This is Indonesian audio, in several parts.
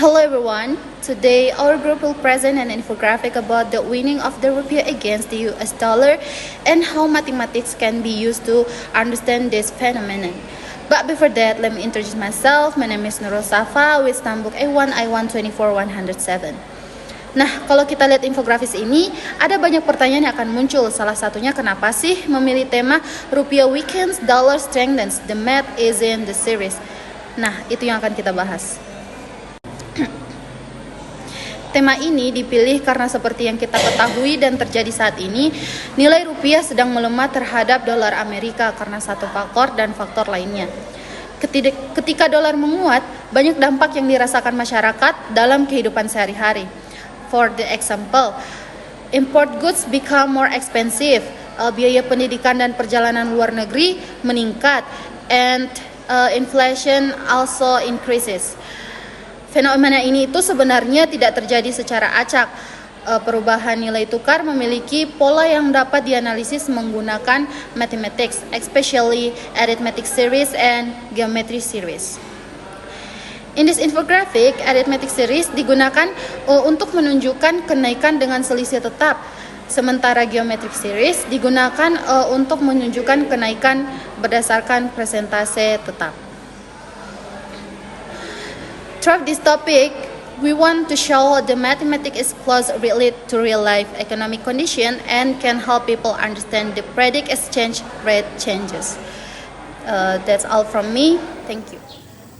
Hello everyone. Today our group will present an infographic about the winning of the rupiah against the US dollar and how mathematics can be used to understand this phenomenon. But before that, let me introduce myself. My name is Nurul Safa with Stambuk A1 I124107. Nah, kalau kita lihat infografis ini, ada banyak pertanyaan yang akan muncul. Salah satunya, kenapa sih memilih tema rupiah weakens, dollar strengthens, the math is in the series. Nah, itu yang akan kita bahas. Tema ini dipilih karena seperti yang kita ketahui dan terjadi saat ini, nilai rupiah sedang melemah terhadap dolar Amerika karena satu faktor dan faktor lainnya. Ketika dolar menguat, banyak dampak yang dirasakan masyarakat dalam kehidupan sehari-hari. For the example, import goods become more expensive, biaya pendidikan dan perjalanan luar negeri meningkat, and inflation also increases. Fenomena ini itu sebenarnya tidak terjadi secara acak. Perubahan nilai tukar memiliki pola yang dapat dianalisis menggunakan mathematics, especially arithmetic series and geometry series. In this infographic, arithmetic series digunakan untuk menunjukkan kenaikan dengan selisih tetap, sementara geometric series digunakan untuk menunjukkan kenaikan berdasarkan persentase tetap. Throughout this topic, we want to show how the mathematics is closely related to real-life economic condition and can help people understand the predict exchange rate changes. That's all from me. Thank you.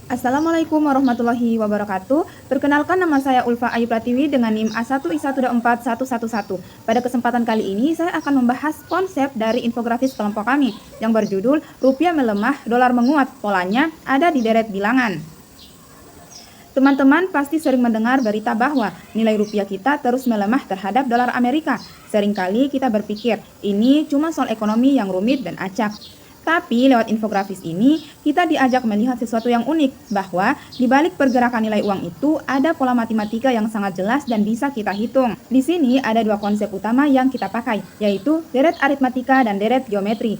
Assalamualaikum warahmatullahi wabarakatuh. Perkenalkan, nama saya Ulfa Ayu Pratiwi dengan NIM A1I14111. Pada kesempatan kali ini saya akan membahas konsep dari infografis kelompok kami yang berjudul Rupiah Melemah, Dolar Menguat. Polanya ada di deret bilangan. Teman-teman pasti sering mendengar berita bahwa nilai rupiah kita terus melemah terhadap dolar Amerika. Seringkali kita berpikir ini cuma soal ekonomi yang rumit dan acak. Tapi lewat infografis ini kita diajak melihat sesuatu yang unik, bahwa di balik pergerakan nilai uang itu ada pola matematika yang sangat jelas dan bisa kita hitung. Di sini ada dua konsep utama yang kita pakai, yaitu deret aritmatika dan deret geometri.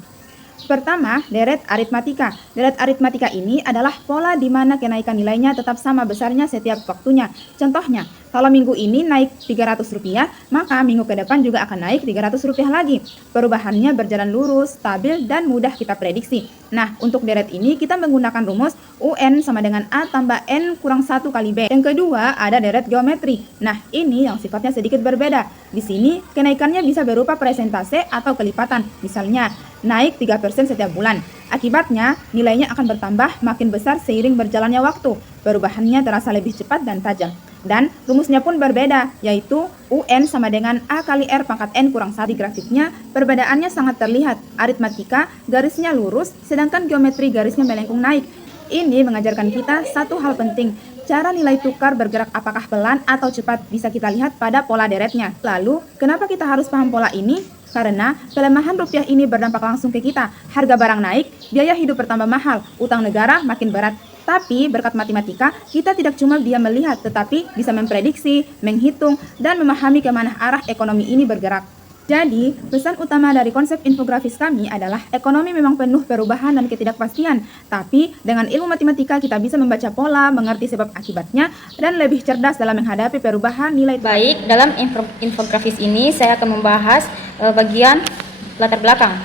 Pertama, deret aritmatika. Deret aritmatika ini adalah pola di mana kenaikan nilainya tetap sama besarnya setiap waktunya. Contohnya, kalau minggu ini naik Rp300, maka minggu ke depan juga akan naik Rp300 lagi. Perubahannya berjalan lurus, stabil, dan mudah kita prediksi. Nah, untuk deret ini kita menggunakan rumus UN sama dengan A tambah N kurang 1 kali B. Yang kedua, ada deret geometri. Nah, ini yang sifatnya sedikit berbeda. Di sini, kenaikannya bisa berupa persentase atau kelipatan. Misalnya, naik 3% setiap bulan. Akibatnya, nilainya akan bertambah makin besar seiring berjalannya waktu. Perubahannya terasa lebih cepat dan tajam. Dan rumusnya pun berbeda, yaitu UN sama dengan A kali R pangkat N kurang 1. Di grafiknya, perbedaannya sangat terlihat. Aritmatika garisnya lurus, sedangkan geometri garisnya melengkung naik. Ini mengajarkan kita satu hal penting. Cara nilai tukar bergerak apakah pelan atau cepat bisa kita lihat pada pola deretnya. Lalu, kenapa kita harus paham pola ini? Karena pelemahan rupiah ini berdampak langsung ke kita. Harga barang naik, biaya hidup bertambah mahal, utang negara makin berat. Tapi berkat matematika, kita tidak cuma dia melihat, tetapi bisa memprediksi, menghitung, dan memahami kemana arah ekonomi ini bergerak. Jadi, pesan utama dari konsep infografis kami adalah ekonomi memang penuh perubahan dan ketidakpastian. Tapi, dengan ilmu matematika kita bisa membaca pola, mengerti sebab akibatnya, dan lebih cerdas dalam menghadapi perubahan nilai. Baik, dalam infografis ini saya akan membahas bagian latar belakang.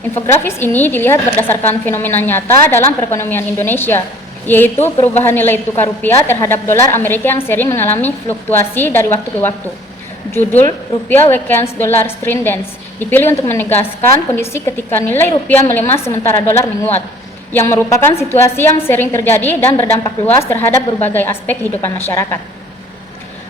Infografis ini dilihat berdasarkan fenomena nyata dalam perekonomian Indonesia, yaitu perubahan nilai tukar rupiah terhadap dolar Amerika yang sering mengalami fluktuasi dari waktu ke waktu. Judul Rupiah Weakens Dollar Strengthens dipilih untuk menegaskan kondisi ketika nilai rupiah melemah sementara dolar menguat, yang merupakan situasi yang sering terjadi dan berdampak luas terhadap berbagai aspek kehidupan masyarakat.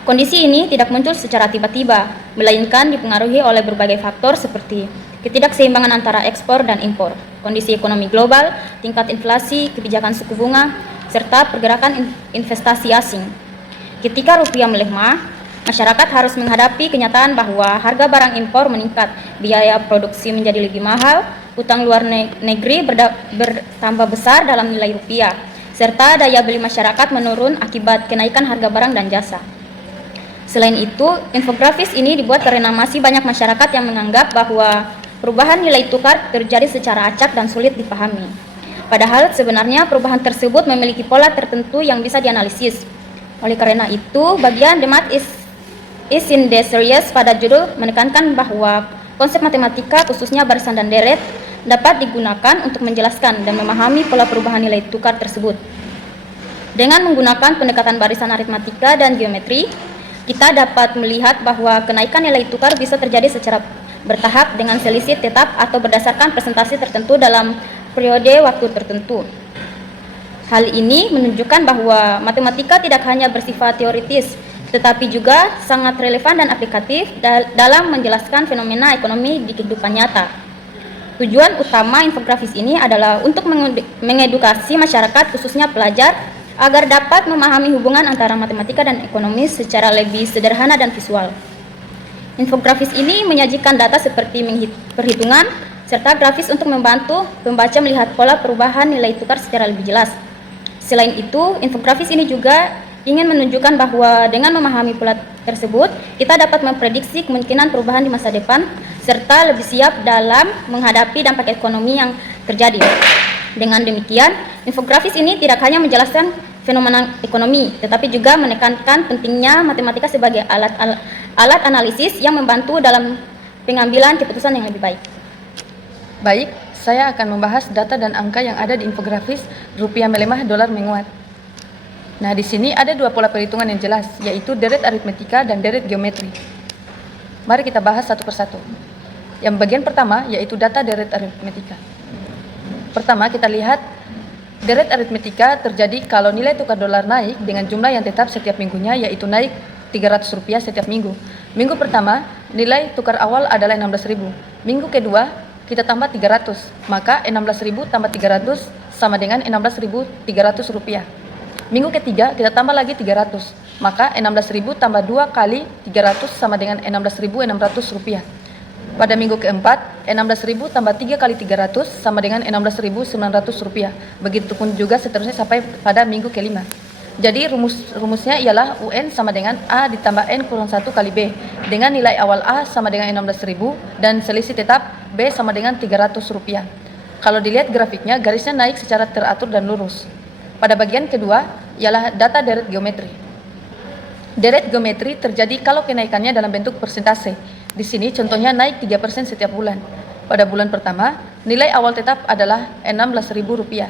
Kondisi ini tidak muncul secara tiba-tiba, melainkan dipengaruhi oleh berbagai faktor seperti ketidakseimbangan antara ekspor dan impor, kondisi ekonomi global, tingkat inflasi, kebijakan suku bunga, serta pergerakan investasi asing. Ketika rupiah melemah, masyarakat harus menghadapi kenyataan bahwa harga barang impor meningkat, biaya produksi menjadi lebih mahal, utang luar negeri bertambah besar dalam nilai rupiah, serta daya beli masyarakat menurun akibat kenaikan harga barang dan jasa. Selain itu, infografis ini dibuat karena masih banyak masyarakat yang menganggap bahwa perubahan nilai tukar terjadi secara acak dan sulit dipahami. Padahal sebenarnya perubahan tersebut memiliki pola tertentu yang bisa dianalisis. Oleh karena itu, bagian The Math is in the series pada judul menekankan bahwa konsep matematika khususnya barisan dan deret dapat digunakan untuk menjelaskan dan memahami pola perubahan nilai tukar tersebut. Dengan menggunakan pendekatan barisan aritmatika dan geometri, kita dapat melihat bahwa kenaikan nilai tukar bisa terjadi secara bertahap dengan selisih tetap atau berdasarkan presentasi tertentu dalam periode waktu tertentu. Hal ini menunjukkan bahwa matematika tidak hanya bersifat teoritis, tetapi juga sangat relevan dan aplikatif dalam menjelaskan fenomena ekonomi di kehidupan nyata. Tujuan utama infografis ini adalah untuk mengedukasi masyarakat, khususnya pelajar, agar dapat memahami hubungan antara matematika dan ekonomi secara lebih sederhana dan visual. Infografis ini menyajikan data seperti perhitungan, serta grafis untuk membantu pembaca melihat pola perubahan nilai tukar secara lebih jelas. Selain itu, infografis ini juga ingin menunjukkan bahwa dengan memahami pola tersebut, kita dapat memprediksi kemungkinan perubahan di masa depan, serta lebih siap dalam menghadapi dampak ekonomi yang terjadi. Dengan demikian, infografis ini tidak hanya menjelaskan fenomena ekonomi, tetapi juga menekankan pentingnya matematika sebagai alat analisis yang membantu dalam pengambilan keputusan yang lebih baik. Baik, saya akan membahas data dan angka yang ada di infografis rupiah melemah, dolar menguat. Nah, di sini ada dua pola perhitungan yang jelas, yaitu deret aritmetika dan deret geometri. Mari kita bahas satu persatu. Yang bagian pertama yaitu data deret aritmetika. Pertama, kita lihat deret aritmetika terjadi kalau nilai tukar dolar naik dengan jumlah yang tetap setiap minggunya, yaitu naik Rp300 setiap minggu. Minggu pertama, nilai tukar awal adalah 16.000. Minggu kedua, kita tambah 300, maka 16.000 tambah 300 sama dengan 16.300 rupiah. Minggu ketiga kita tambah lagi 300, maka 16.000 tambah 2 kali 300 sama dengan 16.600 rupiah. Pada minggu keempat, 16.000 tambah 3 kali 300 sama dengan 16.900 rupiah. Begitupun juga seterusnya sampai pada minggu kelima. Jadi rumusnya ialah UN sama dengan A ditambah N kurang 1 kali B, dengan nilai awal A sama dengan 16.000 dan selisih tetap B sama dengan 300 rupiah. Kalau dilihat grafiknya, garisnya naik secara teratur dan lurus. Pada bagian kedua ialah data deret geometri. Deret geometri terjadi kalau kenaikannya dalam bentuk persentase. Di sini contohnya naik 3% setiap bulan. Pada bulan pertama, nilai awal tetap adalah Rp16.000.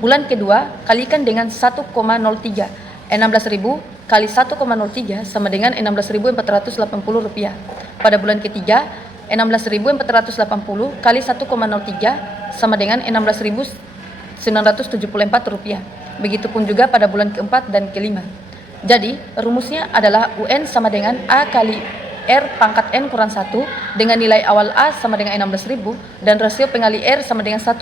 Bulan kedua, kalikan dengan 1,03. 16.000 kali 1,03 sama dengan Rp16.480. Pada bulan ketiga, 16.480 kali 1,03 sama dengan Rp16.974. Begitupun juga pada bulan keempat dan kelima. Jadi, rumusnya adalah UN sama dengan A kali R pangkat N kurang 1 dengan nilai awal A sama dengan 16.000 dan rasio pengali R sama dengan 1,03.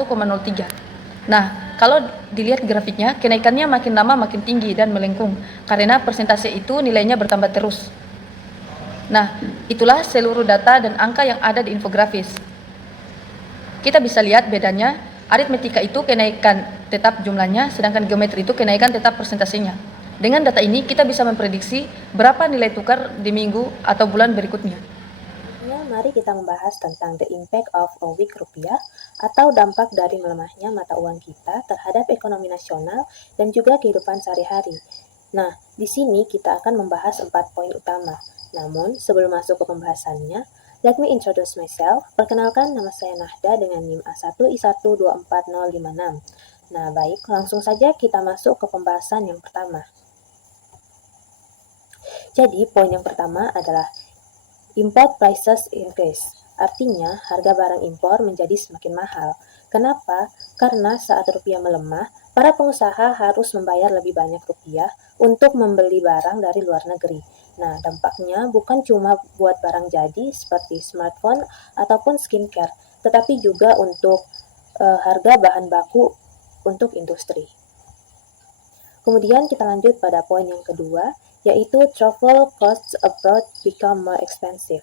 Nah, kalau dilihat grafiknya, kenaikannya makin lama makin tinggi dan melengkung karena persentase itu nilainya bertambah terus. Nah, itulah seluruh data dan angka yang ada di infografis. Kita bisa lihat bedanya, aritmetika itu kenaikan tetap jumlahnya, sedangkan geometri itu kenaikan tetap persentasenya. Dengan data ini, kita bisa memprediksi berapa nilai tukar di minggu atau bulan berikutnya. Mari kita membahas tentang the impact of a weak rupiah atau dampak dari melemahnya mata uang kita terhadap ekonomi nasional dan juga kehidupan sehari-hari. Nah, di sini kita akan membahas 4 poin utama. Namun, sebelum masuk ke pembahasannya, let me introduce myself. Perkenalkan, nama saya Nahda dengan NIM A1I1240056. Nah, baik, langsung saja kita masuk ke pembahasan yang pertama. Jadi, poin yang pertama adalah import prices increase. Artinya, harga barang impor menjadi semakin mahal. Kenapa? Karena saat rupiah melemah, para pengusaha harus membayar lebih banyak rupiah untuk membeli barang dari luar negeri. Nah, dampaknya bukan cuma buat barang jadi seperti smartphone ataupun skincare, tetapi juga untuk harga bahan baku untuk industri. Kemudian kita lanjut pada poin yang kedua, yaitu travel costs abroad become more expensive.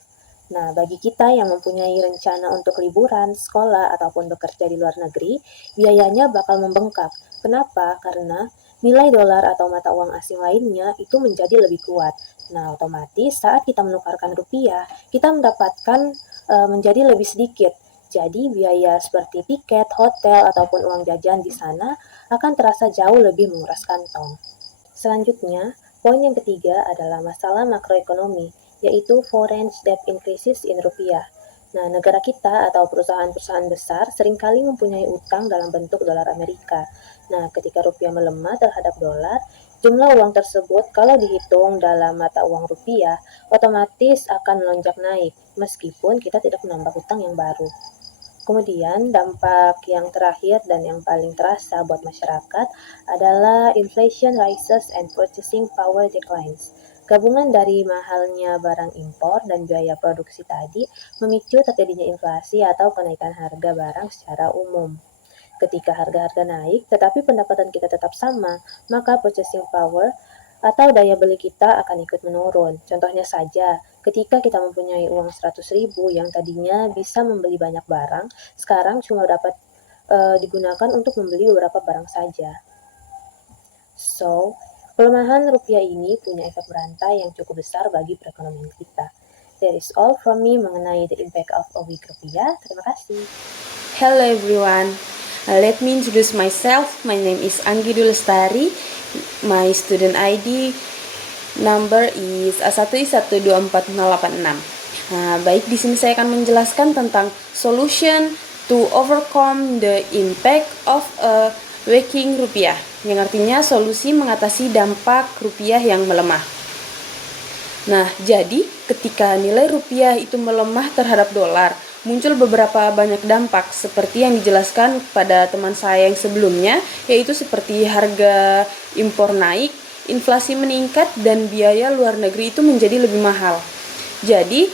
Nah, bagi kita yang mempunyai rencana untuk liburan, sekolah, ataupun bekerja di luar negeri, biayanya bakal membengkak. Kenapa? Karena nilai dolar atau mata uang asing lainnya itu menjadi lebih kuat. Nah, otomatis saat kita menukarkan rupiah, kita mendapatkan menjadi lebih sedikit. Jadi, biaya seperti tiket, hotel, ataupun uang jajan di sana akan terasa jauh lebih menguras kantong. Selanjutnya, Poin yang ketiga adalah masalah makroekonomi, yaitu foreign debt increases in rupiah. Nah, negara kita atau perusahaan-perusahaan besar seringkali mempunyai utang dalam bentuk dolar Amerika. Nah, ketika rupiah melemah terhadap dolar, jumlah uang tersebut kalau dihitung dalam mata uang rupiah otomatis akan melonjak naik, meskipun kita tidak menambah utang yang baru. Kemudian dampak yang terakhir dan yang paling terasa buat masyarakat adalah inflation rises and purchasing power declines. Gabungan dari mahalnya barang impor dan biaya produksi tadi memicu terjadinya inflasi atau kenaikan harga barang secara umum. Ketika harga-harga naik tetapi pendapatan kita tetap sama, maka purchasing power atau daya beli kita akan ikut menurun. Contohnya saja, ketika kita mempunyai uang 100.000 yang tadinya bisa membeli banyak barang, sekarang cuma dapat digunakan untuk membeli beberapa barang saja. So, pelemahan rupiah ini punya efek berantai yang cukup besar bagi perekonomian kita. That is all from me mengenai the impact of a weak rupiah. Terima kasih. Hello everyone, let me introduce myself. My name is Anggi Dulestari. My student ID number is A1I12486. Baik, di sini saya akan menjelaskan tentang solution to overcome the impact of a weakening rupiah, yang artinya solusi mengatasi dampak rupiah yang melemah. Nah, jadi ketika nilai rupiah itu melemah terhadap dolar, muncul beberapa banyak dampak seperti yang dijelaskan pada teman saya yang sebelumnya, yaitu seperti harga impor naik, inflasi meningkat, dan biaya luar negeri itu menjadi lebih mahal. Jadi,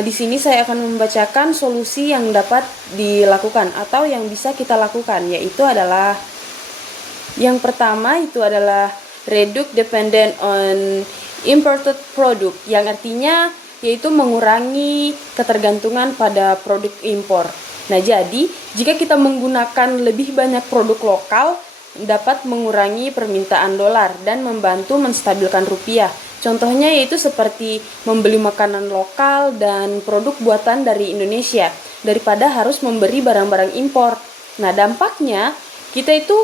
di sini saya akan membacakan solusi yang dapat dilakukan atau yang bisa kita lakukan, yaitu adalah yang pertama itu adalah reduce dependent on imported product, yang artinya yaitu mengurangi ketergantungan pada produk impor. Nah, jadi jika kita menggunakan lebih banyak produk lokal, dapat mengurangi permintaan dolar dan membantu menstabilkan rupiah. Contohnya yaitu seperti membeli makanan lokal dan produk buatan dari Indonesia daripada harus memberi barang-barang impor. Nah, dampaknya kita itu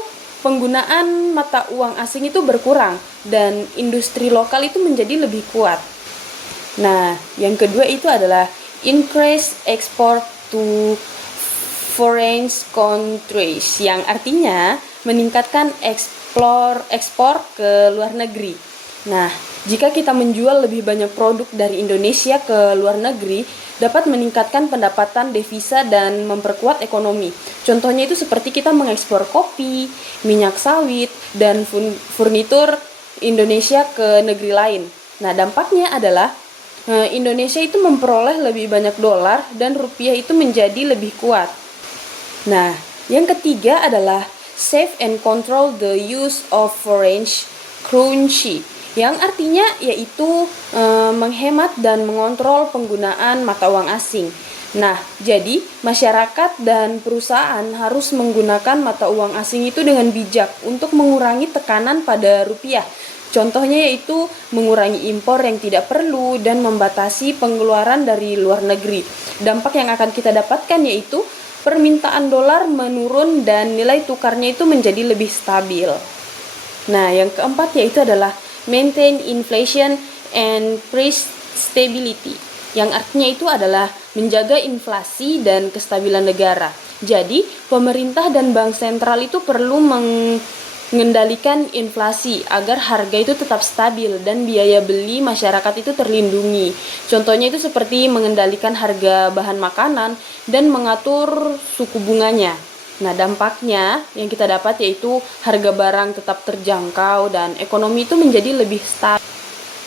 penggunaan mata uang asing itu berkurang dan industri lokal itu menjadi lebih kuat. Nah, yang kedua itu adalah increase export to foreign countries, yang artinya meningkatkan ekspor ke luar negeri. Nah, jika kita menjual lebih banyak produk dari Indonesia ke luar negeri, dapat meningkatkan pendapatan devisa dan memperkuat ekonomi. Contohnya itu seperti kita mengekspor kopi, minyak sawit, dan furnitur Indonesia ke negeri lain. Nah, dampaknya adalah Indonesia itu memperoleh lebih banyak dolar dan rupiah itu menjadi lebih kuat. Nah, yang ketiga adalah save and control the use of foreign currency, yang artinya yaitu menghemat dan mengontrol penggunaan mata uang asing. Nah, jadi masyarakat dan perusahaan harus menggunakan mata uang asing itu dengan bijak untuk mengurangi tekanan pada rupiah. Contohnya yaitu mengurangi impor yang tidak perlu dan membatasi pengeluaran dari luar negeri. Dampak yang akan kita dapatkan yaitu permintaan dolar menurun dan nilai tukarnya itu menjadi lebih stabil. Nah, yang keempat yaitu adalah maintain inflation and price stability, yang artinya itu adalah menjaga inflasi dan kestabilan negara. Jadi, pemerintah dan bank sentral itu perlu mengendalikan inflasi agar harga itu tetap stabil dan biaya beli masyarakat itu terlindungi. Contohnya itu seperti mengendalikan harga bahan makanan dan mengatur suku bunganya. Nah, dampaknya yang kita dapat yaitu harga barang tetap terjangkau dan ekonomi itu menjadi lebih stabil.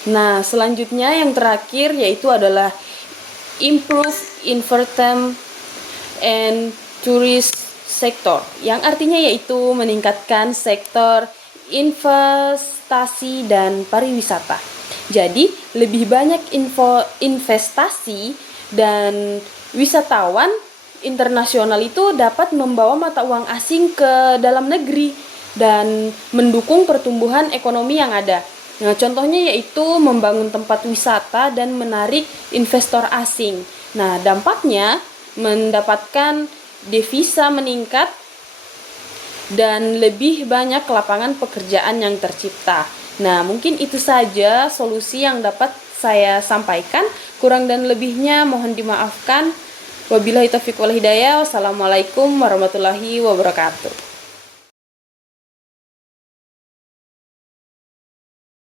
Nah, selanjutnya yang terakhir yaitu adalah improve environment and tourist sektor, yang artinya yaitu meningkatkan sektor investasi dan pariwisata. Jadi, lebih banyak investasi dan wisatawan internasional itu dapat membawa mata uang asing ke dalam negeri dan mendukung pertumbuhan ekonomi yang ada. Nah, contohnya yaitu membangun tempat wisata dan menarik investor asing. Nah, dampaknya mendapatkan devisa meningkat dan lebih banyak lapangan pekerjaan yang tercipta. Nah, mungkin itu saja solusi yang dapat saya sampaikan. Kurang dan lebihnya mohon dimaafkan. Wabillahi taufiq wal hidayah. Wassalamualaikum warahmatullahi wabarakatuh.